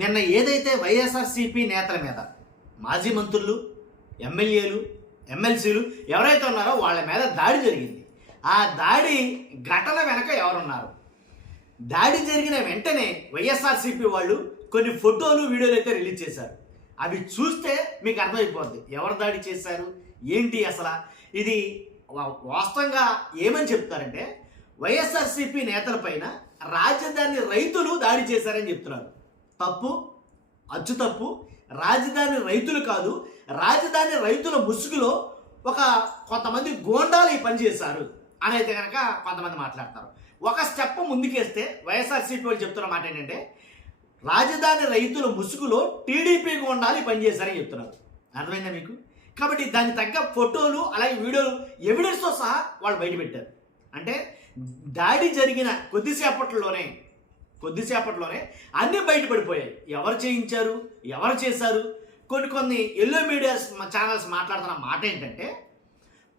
నిన్న ఏదైతే వైఎస్ఆర్సీపీ నేతల మీద మాజీ మంత్రులు, ఎమ్మెల్యేలు, ఎమ్మెల్సీలు ఎవరైతే ఉన్నారో వాళ్ళ మీద దాడి జరిగింది. ఆ దాడి ఘటన వెనక ఎవరున్నారు? దాడి జరిగిన వెంటనే వైఎస్ఆర్సీపీ వాళ్ళు కొన్ని ఫోటోలు, వీడియోలు అయితే రిలీజ్ చేశారు. అవి చూస్తే మీకు అర్థమైపోద్ది ఎవరు దాడి చేశారు ఏంటి అసలు. ఇది వాస్తవంగా ఏమని చెప్తారంటే వైఎస్ఆర్సీపీ నేతల పైన రాజధాని రైతులు దాడి చేశారని చెప్తున్నారు. తప్పు, అచ్చు తప్పు. రాజధాని రైతులు కాదు, రాజధాని రైతుల ముసుగులో కొంతమంది గోండాలు ఈ పని చేశారు అని అయితే కనుక కొంతమంది మాట్లాడతారు. ఒక స్టెప్ ముందుకేస్తే వైఎస్ఆర్సీపీ వాళ్ళు చెప్తున్న మాట ఏంటంటే రాజధాని రైతుల ముసుగులో టీడీపీ గోండాలు ఈ పని చేశారని చెప్తున్నారు. అర్థమైందా మీకు? కాబట్టి దానికి తగ్గ ఫోటోలు అలాగే వీడియోలు ఎవిడెన్స్తో సహా వాళ్ళు బయటపెట్టారు. అంటే దాడి జరిగిన కొద్దిసేపట్లోనే అన్నీ బయటపడిపోయాయి. ఎవరు చేయించారు, ఎవరు చేశారు. కొన్ని ఎల్లో మీడియా ఛానల్స్ మాట్లాడుతున్న మాట ఏంటంటే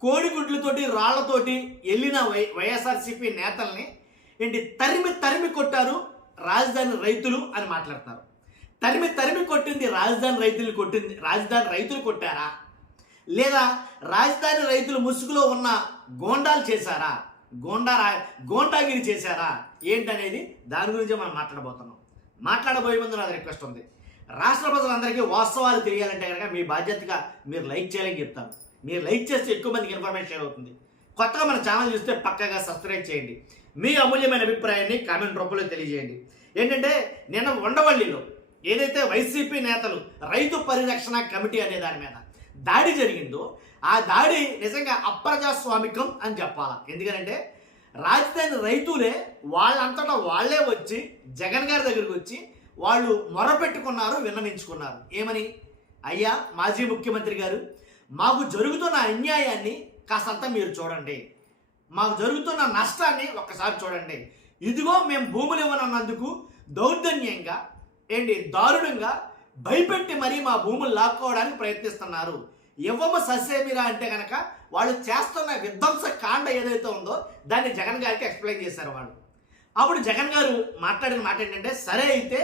కోడిగుడ్లతోటి రాళ్లతోటి వెళ్ళిన వైఎస్ఆర్సీపీ నేతల్ని తరిమి కొట్టారు రాజధాని రైతులు అని మాట్లాడతారు. తరిమి కొట్టింది రాజధాని రైతులు కొట్టారా, లేదా రాజధాని రైతులు ముసుగులో ఉన్న గోండాలు చేశారా, గోండాగిరి చేశారా ఏంటనేది దాని గురించి మనం మాట్లాడబోయే ముందు నాకు రిక్వెస్ట్ ఉంది. రాష్ట్ర ప్రజలందరికీ వాస్తవాలు తెలియాలంటే కనుక మీ బాధ్యతగా మీరు లైక్ చేయాలని చెప్తాను. మీరు లైక్ చేస్తే ఎక్కువ మందికి ఇన్ఫర్మేషన్ షేర్ అవుతుంది. కొత్తగా మన ఛానల్ చూస్తే పక్కగా సబ్స్క్రైబ్ చేయండి. మీ అమూల్యమైన అభిప్రాయాన్ని కామెంట్ రూపంలో తెలియజేయండి. ఏంటంటే నిన్న ఉండవల్లిలో ఏదైతే వైసీపీ నేతలు రైతు పరిరక్షణ కమిటీ అనే దాని మీద దాడి జరిగిందో ఆ దాడి నిజంగా అప్రజాస్వామికం అని చెప్పాలా. ఎందుకంటే రాజధాని రైతులే వాళ్ళంతటా వాళ్ళే వచ్చి జగన్ గారి దగ్గరికి వచ్చి వాళ్ళు మొరపెట్టుకున్నారు, విన్నవించుకున్నారు. ఏమని? అయ్యా మాజీ ముఖ్యమంత్రి గారు, మాకు జరుగుతున్న అన్యాయాన్ని కాస్తంతా మీరు చూడండి, మాకు జరుగుతున్న నష్టాన్ని ఒక్కసారి చూడండి. ఇదిగో మేము భూములు ఇవ్వనన్నందుకు దౌర్జన్యంగా దారుణంగా భయపెట్టి మరీ మా భూములు లాక్కోవడానికి ప్రయత్నిస్తున్నారు. ఇవ్వమ సస్యమిరా అంటే కనుక వాళ్ళు చేస్తున్న విధ్వంస కాండ ఏదైతే ఉందో దాన్ని జగన్ గారికి ఎక్స్ప్లెయిన్ చేశారు వాళ్ళు. అప్పుడు జగన్ గారు మాట్లాడిన మాట ఏంటంటే, సరే అయితే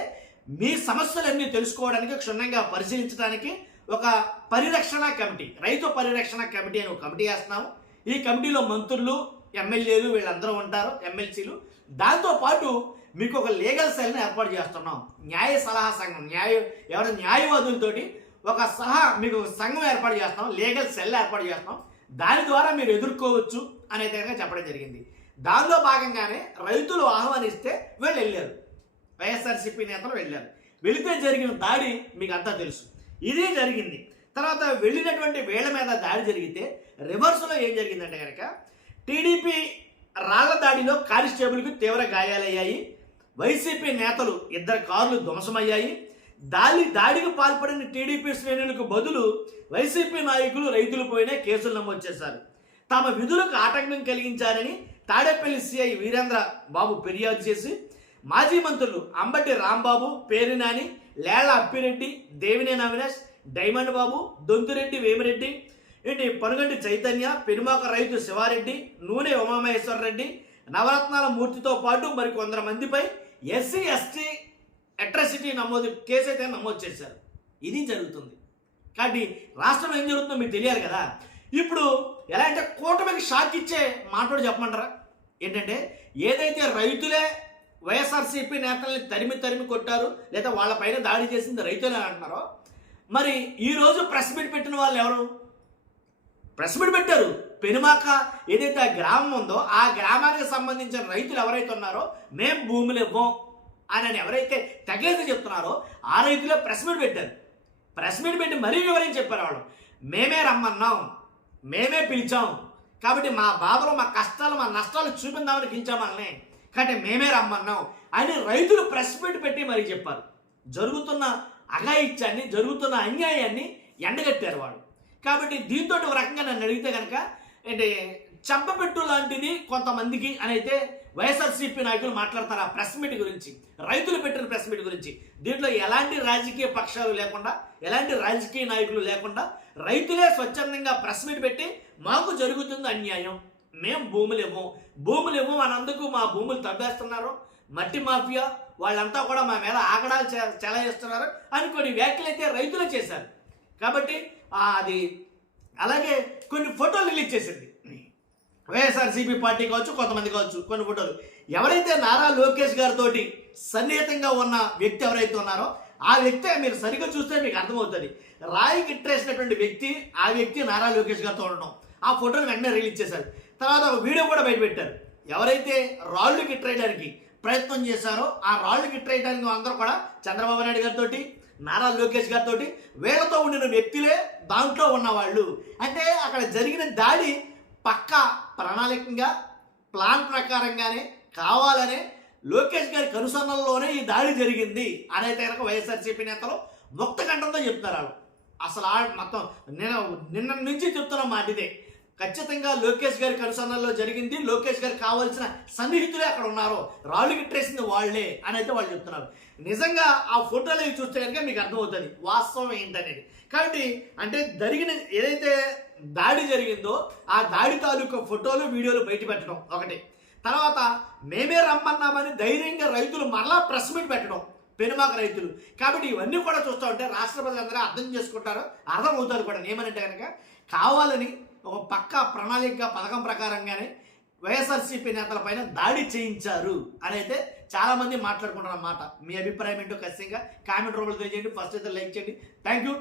మీ సమస్యలన్నీ తెలుసుకోవడానికి క్షుణ్ణంగా పరిశీలించడానికి ఒక పరిరక్షణ కమిటీ, రైతు పరిరక్షణ కమిటీ అని ఒక కమిటీ వేస్తున్నాము. ఈ కమిటీలో మంత్రులు, ఎమ్మెల్యేలు వీళ్ళందరూ ఉంటారు, ఎమ్మెల్సీలు. దాంతోపాటు మీకు ఒక లీగల్ సెల్ని ఏర్పాటు చేస్తున్నాం. న్యాయ సలహా సంఘం, న్యాయవాదులతోటి మీకు సంఘం ఏర్పాటు చేస్తాం, లీగల్ సెల్ ఏర్పాటు చేస్తాం. దాని ద్వారా మీరు ఎదుర్కోవచ్చు అనేది కనుక చెప్పడం జరిగింది. దానిలో భాగంగానే రైతులు ఆహ్వానిస్తే వీళ్ళు వెళ్ళారు, వైఎస్ఆర్సీపీ నేతలు వెళ్ళారు. వెళితే జరిగిన దాడి మీకు అంతా తెలుసు. ఇదే జరిగింది. తర్వాత వెళ్ళినటువంటి వేళ్ల మీద దాడి జరిగితే రివర్స్లో ఏం జరిగిందంటే కనుక టీడీపీ రాళ్ల దాడిలో కానిస్టేబుల్కి తీవ్ర గాయాలయ్యాయి. వైసీపీ నేతలు 2 కార్లు ధ్వంసమయ్యాయి. దాడికి పాల్పడిన టీడీపీ శ్రేణులకు బదులు వైసీపీ నాయకులు రైతులపైనే కేసులు నమోదు చేశారు. తమ విధులకు ఆటంకం కలిగించారని తాడేపల్లి సిఐ వీరేంద్ర బాబు ఫిర్యాదు చేసి మాజీ మంత్రులు అంబటి రాంబాబు, పేరినాని, లేళ్ల అప్పిరెడ్డి, దేవినేని అవినాష్, డైమండ్ బాబు, దొంతురెడ్డి వేమిరెడ్డి, పనుగంటి చైతన్య, పెనుమాక రైతు శివారెడ్డి, నూనె ఉమామహేశ్వరరెడ్డి, నవరత్నాల మూర్తితో పాటు మరికొందరు మందిపై ఎస్సీ ఎస్టీ అట్రాసిటీ కేసు అయితే నమోదు చేశారు. ఇది జరుగుతుంది. కాబట్టి రాష్ట్రం ఏం జరుగుతుందో మీకు తెలియాలి కదా. ఇప్పుడు ఎలా అంటే కూటమికి షాక్ ఇచ్చే మాటలు చెప్పమంటారా? ఏంటంటే ఏదైతే రైతులే వైఎస్ఆర్సీపీ నేతల్ని తరిమి కొట్టారు, లేదా వాళ్ళ పైన దాడి చేసింది రైతులే అంటున్నారో, మరి ఈరోజు ప్రెస్ మీట్ పెట్టిన వాళ్ళు ఎవరు? ప్రెస్ మీట్ పెట్టారు. పెనుమాక ఏదైతే ఆ గ్రామం ఉందో ఆ గ్రామానికి సంబంధించిన రైతులు ఎవరైతే ఉన్నారో మేము భూములు ఇవ్వం అని ఎవరైతే తెగేసి చెప్తున్నారో ఆ రైతులే ప్రెస్ మీట్ పెట్టారు. ప్రెస్ మీట్ పెట్టి మరీ వివరించి చెప్పారు వాళ్ళు. మేమే రమ్మన్నాం, మేమే పిలిచాం, కాబట్టి మా బాధలు, మా కష్టాలు, మా నష్టాలు చూపిందామని పిలిచామని, కాబట్టి మేమే రమ్మన్నాం అని రైతులు ప్రెస్ మీట్ పెట్టి మరీ చెప్పారు. జరుగుతున్న అఘాయిత్యాన్ని, జరుగుతున్న అన్యాయాన్ని ఎండగట్టారు వాళ్ళు. కాబట్టి దీంతో ఒక రకంగా నన్ను అడిగితే కనుక చంపపెట్టు లాంటిది కొంతమందికి అని అయితే వైఎస్ఆర్సీపీ నాయకులు మాట్లాడతారు. ఆ ప్రెస్ మీట్ గురించి, రైతులు పెట్టిన ప్రెస్ మీట్ గురించి, దీంట్లో ఎలాంటి రాజకీయ పక్షాలు లేకుండా, ఎలాంటి రాజకీయ నాయకులు లేకుండా రైతులే స్వచ్ఛందంగా ప్రెస్ మీట్ పెట్టి మాకు జరుగుతుంది అన్యాయం, మేము భూములు ఇవ్వం అన్నందుకు మా భూములు తవ్వేస్తున్నారు, మట్టి మాఫియా, వాళ్ళంతా కూడా మా మీద ఆగడాలు చెలాయిస్తున్నారు అని కొన్ని వ్యాఖ్యలు అయితే రైతులు చేశారు. కాబట్టి అది అలాగే కొన్ని ఫోటోలు రిలీజ్ చేసింది వైఎస్ఆర్సీపీ పార్టీ కావచ్చు, కొంతమంది కావచ్చు, కొన్ని ఫోటోలు. ఎవరైతే నారా లోకేష్ గారితో సన్నిహితంగా ఉన్న వ్యక్తి ఎవరైతే ఉన్నారో ఆ వ్యక్తి మీరు సరిగ్గా చూస్తే మీకు అర్థమవుతుంది. రాయి గిట్టేసినటువంటి వ్యక్తి, ఆ వ్యక్తి నారా లోకేష్ గారితో ఉండడం. ఆ ఫోటోని వెంటనే రిలీజ్ చేశారు. తర్వాత ఒక వీడియో కూడా బయటపెట్టారు. ఎవరైతే రాళ్ళు గిట్టేయడానికి ప్రయత్నం చేశారో ఆ రాళ్ళు గిట్టేయడానికి అందరూ కూడా చంద్రబాబు నాయుడు గారితో, నారా లోకేష్ గారితో, వీళ్ళతో ఉండిన వ్యక్తులే దాంట్లో ఉన్నవాళ్ళు. అంటే అక్కడ జరిగిన దాడి పక్కా ప్రణాళికంగా ప్లాన్ ప్రకారంగానే కావాలనే లోకేష్ గారి కనుసన్నల్లోనే ఈ దాడి జరిగింది అనేది కనుక వైఎస్ఆర్సీపీ నేతలు ముక్త కంఠంతో చెప్తున్నారు. అసలు మొత్తం నిన్న నుంచి చెప్తున్న మాట ఇదే. ఖచ్చితంగా లోకేష్ గారి కనుసన్నల్లో జరిగింది, లోకేష్ గారికి కావాల్సిన సన్నిహితులే అక్కడ ఉన్నారు, రాళ్ళు గిట్టేసింది వాళ్లే అని అయితే వాళ్ళు చెప్తున్నారు. నిజంగా ఆ ఫోటోలు చూస్తే కనుక మీకు అర్థమవుతుంది వాస్తవం ఏంటనేది. కాబట్టి అంటే జరిగిన ఏదైతే దాడి జరిగిందో ఆ దాడి తాలూకా ఫోటోలు, వీడియోలు బయట పెట్టడం ఒకటి. తర్వాత మేమే రమ్మన్నామని ధైర్యంగా రైతులు మరలా ప్రెస్ మీట్ పెట్టడం, పెనుమాక రైతులు. కాబట్టి ఇవన్నీ కూడా చూస్తూ ఉంటే రాష్ట్ర ప్రజలందరూ అర్థం చేసుకుంటారు, అర్థమవుతారు కూడా. ఏమనంటే కనుక కావాలని ఒక పక్కా ప్రణాళిక పథకం ప్రకారంగానే వైఎస్ఆర్సీపీ నేతల పైన దాడి చేయించారు అని అయితే చాలా మంది మాట్లాడుకుంటారు అన్నమాట. మీ అభిప్రాయం ఏంటో ఖచ్చితంగా కామెంట్ రూపంలో తెలియజేయండి. ఫస్ట్ అయితే లైక్ చేయండి. Thank you.